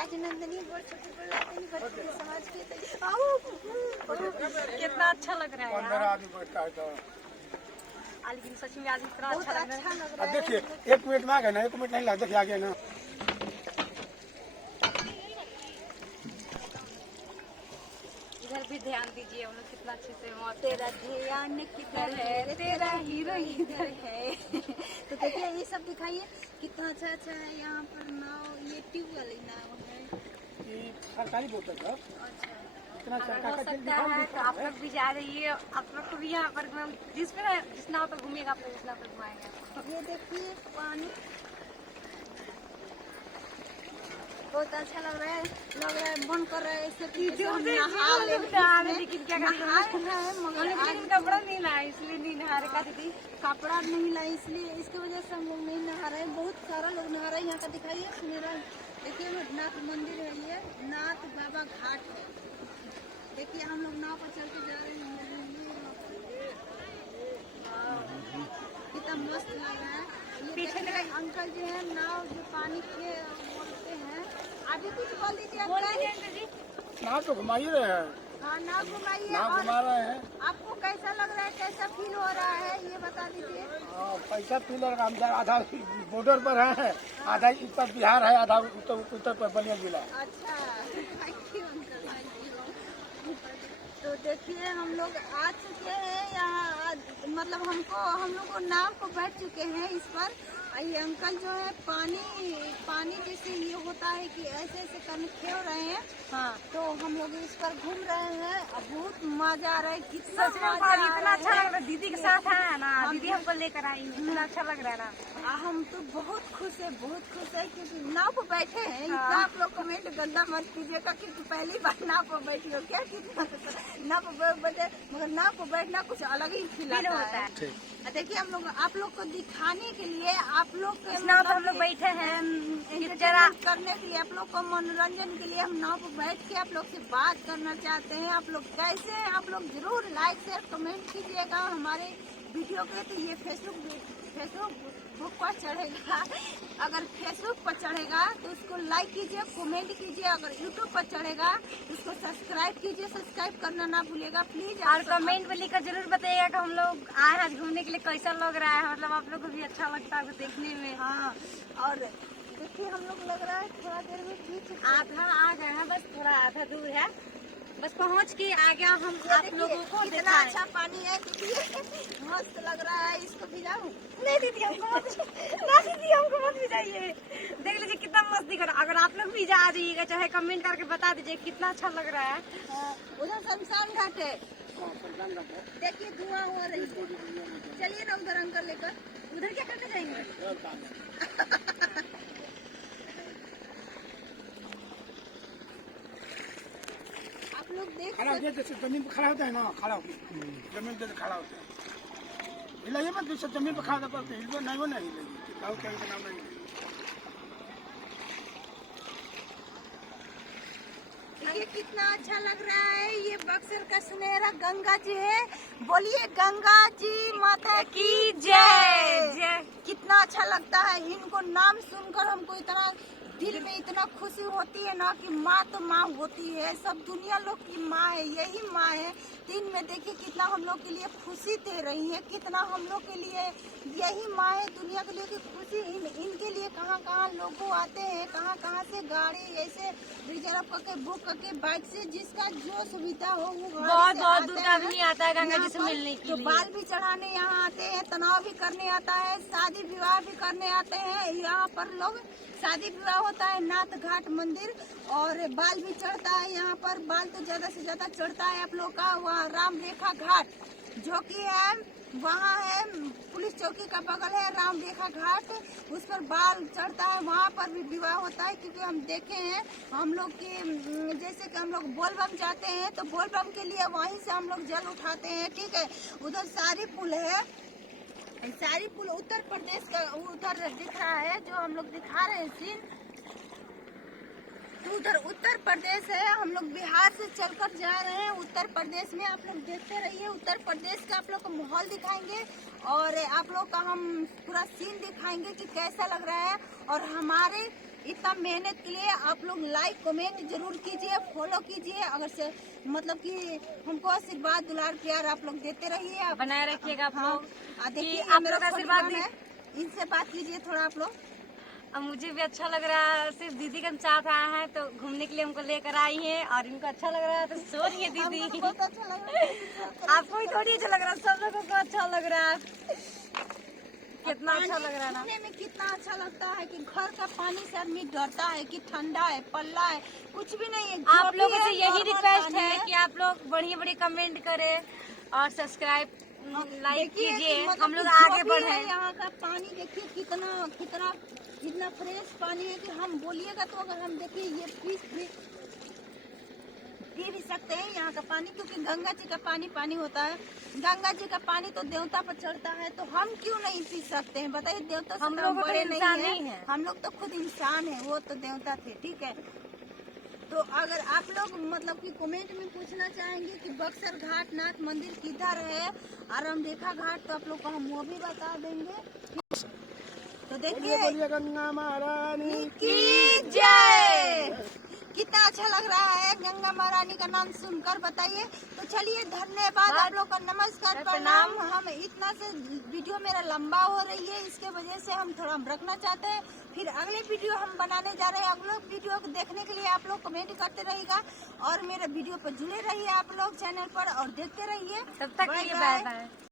राजनंदनी समाज के कितना अच्छा लग रहा है 15 आदमी बैठता है तो लेकिन सच में आज इतना अच्छा लग रहा है। अब देखिए 1 मिनट में आ गए ना, 1 मिनट नहीं लगा, देखिए आगे ना इधर भी ध्यान दीजिए, हम लोग कितना अच्छे से वहाँ तेरा ध्यान किधर है, तेरा हीरो इधर है। तो देखिए ये सब दिखाइए कितना अच्छा अच्छा है यहाँ पर नाव, ये ट्यूब वाली नाव है। ये सरकारी बोतल है। अच्छा इतना अगर सरकार हो का सकता है तो आप लोग भी जा रही है, आप लोग को भी यहाँ पर जिस नाव पर घूमेगा आप लोग उस नाव पर घुमाएंगे। ये देखिए पानी बहुत अच्छा लग रहा है मन कर रहा है ऐसे कि नहा ले, लेकिन क्या नहाए हैं मगर आज कपड़ा नहीं लाया इसलिए नहीं नहा रहे का दीदी। कपड़ा नहीं लाए इसलिए इसकी वजह से हम लोग नहीं नहा रहे हैं। बहुत सारा लोग नहा रहे हैं। यहाँ का दिखाइए सुनेरा, देखिए नाथ मंदिर है, ये नाथ बाबा घाट है। देखिए हम लोग नाव पर चल के जा रहे हैं, कितना मस्त लग रहा है। ये पीछे देखिए अंकल जी हैं, नाव जो पानी के बोलते हैं। अभी कुछ बोल दीजिए अंकल। नाव तो घुमा ही रहे हैं, हाँ नाव घुमाइए। नाव और घुमा रहे हैं। आपको कैसा लग रहा है, कैसा फील हो रहा है ये बता दीजिए। पैसा पिलर का हम आधा बॉर्डर पर है, आधा उत्तर बिहार है, आधा उत्तर पर बलिया जिला। अच्छा thank you uncle, thank you. तो देखिए हम लोग आ चुके हैं यहाँ, मतलब हम लोग को नाव को बैठ चुके हैं इस पर। ये अंकल जो है पानी जैसे ये होता है कि ऐसे ऐसे करने खेल रहे हैं। हाँ तो हम लोग इस पर घूम रहे हैं और बहुत मजा आ रहा है। कितना सच में मजा इतना अच्छा लग रहा है, दीदी के साथ है ना, हम दीदी हमको लेकर आई, इतना अच्छा लग रहा है ना। हम तो बहुत खुश है क्योंकि नाव पर बैठे हैं। इतना आप लोग कमेंट गंदा मत कीजिएगा क्योंकि पहली बार नाव पर बैठी हो क्या, कितना नाव पर बैठे, मगर नाव पर बैठना कुछ अलग ही फील होता है। देखिए हम लोग आप लोग को दिखाने के लिए, आप लोग के नाव पर हम लोग बैठे हैं एंटरटेनमेंट करने के लिए, आप लोग को मनोरंजन के लिए हम नाव पर बैठ के आप लोग से बात करना चाहते हैं। आप लोग कैसे हैं, आप लोग जरूर लाइक शेयर कमेंट कीजिएगा हमारे वीडियो पे। तो ये फेसबुक पर चढ़ेगा, अगर फेसबुक पर चढ़ेगा तो उसको लाइक कीजिए, कमेंट कीजिए। अगर यूट्यूब पर चढ़ेगा तो उसको सब्सक्राइब कीजिए, सब्सक्राइब करना ना भूलिएगा प्लीज। और कमेंट में लिखकर जरूर बताइएगा कि हम लोग आए आज घूमने के लिए कैसा लग रहा है, मतलब आप लोग को भी अच्छा लगता है देखने में। हाँ और देखिए हम लोग लग रहा है थोड़ा देर में बीच आधा आ गए हैं, बस थोड़ा आधा दूर है, बस पहुंच के आ गया। हम आप लोगों को कितना अच्छा पानी है, मस्त लग रहा है। इसको भिजाऊं? नहीं दीदी हमको मत भिजाइए, देख लीजिए कितना मस्त दिख रहा है। अगर आप लोग भी जा जाइएगा, चाहे कमेंट करके बता दीजिए कितना अच्छा लग रहा है। उधर शमशान घाट है, देखिए धुआं हो रही है। चलिए ना उधर अंकल लेकर, उधर क्या करने जाएंगे? आप लोग देख खड़ा होते जैसे जमीन पर खड़ा होता है ना, खड़ा होके जमीन पे खड़ा होता है, हिलाइए मत, जैसे जमीन पर खड़ा होता है हिलवे नहीं, वो नहीं हिलेगी, क्या क्या नाम नहीं। देखिए कितना अच्छा लग रहा है। ये बक्सर का सुनहरा गंगा जी है, बोलिए गंगा जी माता की जय। कितना अच्छा लगता है, इनको नाम सुनकर हमको इतना दिल में इतना खुशी होती है ना कि माँ तो माँ होती है, सब दुनिया लोग की माँ है, यही माँ है। दिन में देखिए कितना हम लोग के लिए खुशी दे रही है, कितना हम लोग के लिए यही माँ है दुनिया के लिए की खुशी। इनके लिए कहाँ कहाँ लोग आते हैं, कहाँ कहाँ से गाड़ी ऐसे रिजर्व करके बुक करके बाइक से, जिसका जो सुविधा हो वो बहुत दूर का आदमी आता है गंगा जी से मिलने के लिए। तो बाल भी चढ़ाने यहाँ आते हैं, तनाव भी करने आता है, शादी विवाह भी करने आते हैं। यहाँ पर लोग शादी विवाह होता है नाथ घाट मंदिर, और बाल भी चढ़ता है यहाँ पर। बाल तो ज्यादा से ज्यादा चढ़ता है आप लोग का वहाँ राम रेखा घाट जो कि है, वहाँ है पुलिस चौकी का बगल है राम रेखा घाट, उस पर बाल चढ़ता है। वहाँ पर भी विवाह होता है क्योंकि हम देखे हैं हम लोग के, जैसे कि हम लोग बोलबम जाते हैं तो बोलबम के लिए वहीं से हम लोग जल उठाते हैं। ठीक है, उधर सारी पुल है, सारी पुल उत्तर प्रदेश का उधर दिख रहा है जो हम लोग दिखा रहे हैं सीन, तो उधर उत्तर प्रदेश है। हम लोग बिहार से चलकर जा रहे हैं उत्तर प्रदेश में, आप लोग देखते रहिए। उत्तर प्रदेश का आप लोग को माहौल दिखाएंगे और आप लोग का हम पूरा सीन दिखाएंगे कि कैसा लग रहा है। और हमारे इतना मेहनत के लिए आप लोग लाइक कमेंट जरूर कीजिए, फॉलो कीजिए। अगर से मतलब कि हमको आशीर्वाद दुलार प्यार आप लोग देते रहिए। आप बनाए रखिएगा आप हाँ, लोग देखिए कि ये आप मेरा लोग आशीर्वाद छोटी दी। बहन है, इनसे बात कीजिए थोड़ा आप लोग। अब मुझे भी अच्छा लग रहा है, सिर्फ दीदी का हम साथ आए हैं तो घूमने के लिए हमको लेकर आई हैं और इनको अच्छा लग रहा है तो सो रही है हमको तो दीदी। बहुत अच्छा लग रहा है। आपको भी थोड़ी अच्छा लग रहा है, सब लोगों को अच्छा लग रहा है। कितना अच्छा पानी लग रहा है ना। छूने में कितना अच्छा लगता है कि घर का पानी से आदमी डरता है कि ठंडा है, पल्ला है, कुछ भी नहीं है। जो आप भी लोगों है, से यही नॉर्मल रिक्वेस्ट पानी है कि आप लोग बढ़िया बढ़िया कमेंट करें और सब्सक्राइब लाइक देखिए कि कीजिए, मतलब हम लोग कि जो आगे भी है बढ़े। यहाँ का पानी देखिए कितना कितना इतना फ्रेश पानी है कि हम बोलिएगा तो अगर हम देखिए ये पी भी सकते हैं यहाँ का पानी, क्योंकि गंगा जी का पानी होता है। गंगा जी का पानी तो देवता पर चढ़ता है, तो हम क्यों नहीं पी सकते हैं बताइए। देवता से हम तो लोग तो बड़े इंसान नहीं ही है, हैं। हम लोग तो खुद इंसान है, वो तो देवता थे, ठीक है। तो अगर आप लोग मतलब कि कमेंट में पूछना चाहेंगे कि बक्सर घाट नाथ मंदिर किधर है और रामरेखा घाट, तो आप लोग को हम वो भी बता देंगे। तो देखिए बोलिए गंगा महारानी की जय। कितना अच्छा लग रहा है गंगा महारानी का नाम सुनकर, बताइए। तो चलिए धन्यवाद आप लोग का, नमस्कार प्रणाम। हम इतना से वीडियो मेरा लंबा हो रही है, इसके वजह से हम थोड़ा रखना चाहते हैं। फिर अगले वीडियो हम बनाने जा रहे हैं। अगले वीडियो को देखने के लिए आप लोग कमेंट करते रहिएगा और मेरे वीडियो पर जुड़े रहिए आप लोग चैनल पर और देखते रहिए। तब तक के लिए बाय बाय।